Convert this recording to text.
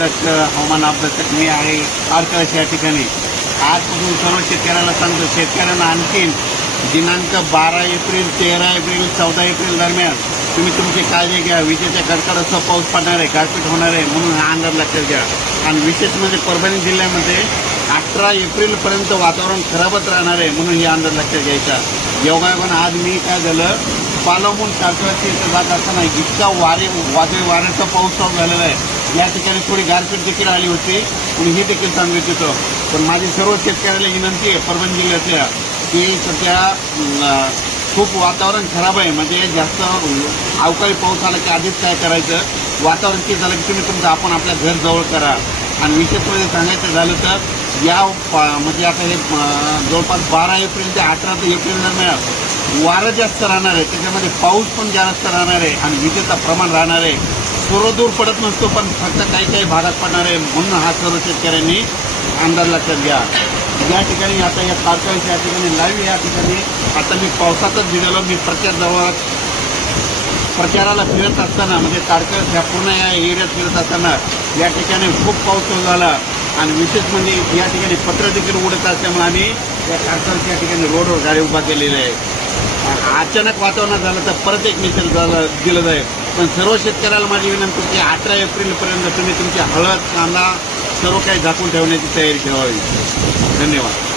तक हवामान अभ्यासक मी आहे आरकळश या ठिकाणी. आजपासून सर्व शेतकऱ्याला सांगतो शेतकऱ्यांना आणखीन दिनांक बारा एप्रिल तेरा एप्रिल चौदा एप्रिल दरम्यान तुम्ही तुमची काळजी घ्या. विजेच्या कडकडाचा पाऊस पडणार आहे गारपीट होणार आहे म्हणून हा अंदाज लक्षात घ्या. आणि विशेष म्हणजे परभणी जिल्ह्यामध्ये अठरा एप्रिलपर्यंत वातावरण खराबच राहणार आहे म्हणून हे अंदाज लक्षात घ्यायचा. योगायोगानं आज मी काय झालं पालवून कारखान्याची इथं जात असताना इतका वारे वादळी वाऱ्याचा पाऊस चालू झालेला आहे. या ठिकाणी थोडी गारपीट देखील आली होती. आणि हे देखील सांगत होतं पण माझी सर्व शेतकऱ्याला विनंती आहे परभणी जिल्ह्यातल्या की सध्या खूप वातावरण खराब आहे. म्हणजे जास्त अवकाळी पाऊस आला की आधीच काय करायचं? वातावरण ते झालं की तुम्ही तुमचं आपण आपल्या घर जवळ करा. आणि विशेष म्हणजे सांगायचं झालं तर या पा- म्हणजे आता हे जवळपास बारा एप्रिल ते अठरा ते एप्रिल दरम्यान वारं जास्त राहणार आहे. त्याच्यामध्ये पाऊस पण जास्त राहणार आहे. आणि विजेचं प्रमाण राहणार आहे. दूर पडत नसतो पण फक्त काही काही भागात पडणार आहे म्हणून हा सर्व शेतकऱ्यांनी अंदाज लक्षात घ्या. या ठिकाणी आता या कारखान्याच्या या ठिकाणी लाईव्ह या ठिकाणी आता मी पावसातच भिडलो मी प्रचार जवळ प्रचाराला फिरत असताना म्हणजे कारकळ ह्या पूर्ण या एरियात फिरत असताना या ठिकाणी खूप पाऊस झाला. आणि विशेष म्हणजे या ठिकाणी पत्र देखील उडत असल्यामुळे आम्ही या कारखान्याच्या या ठिकाणी रोडवर गाडी उभा केलेली आहे. अचानक वातावरण झालं तर परत एक निषेध झालं दिलं जाईल. पण सर्व शेतकऱ्याला माझी विनंती की अठरा एप्रिलपर्यंत तुम्ही तुमची हळद कांदा सर्व काही झाकून ठेवण्याची तयारी ठेवावी. धन्यवाद.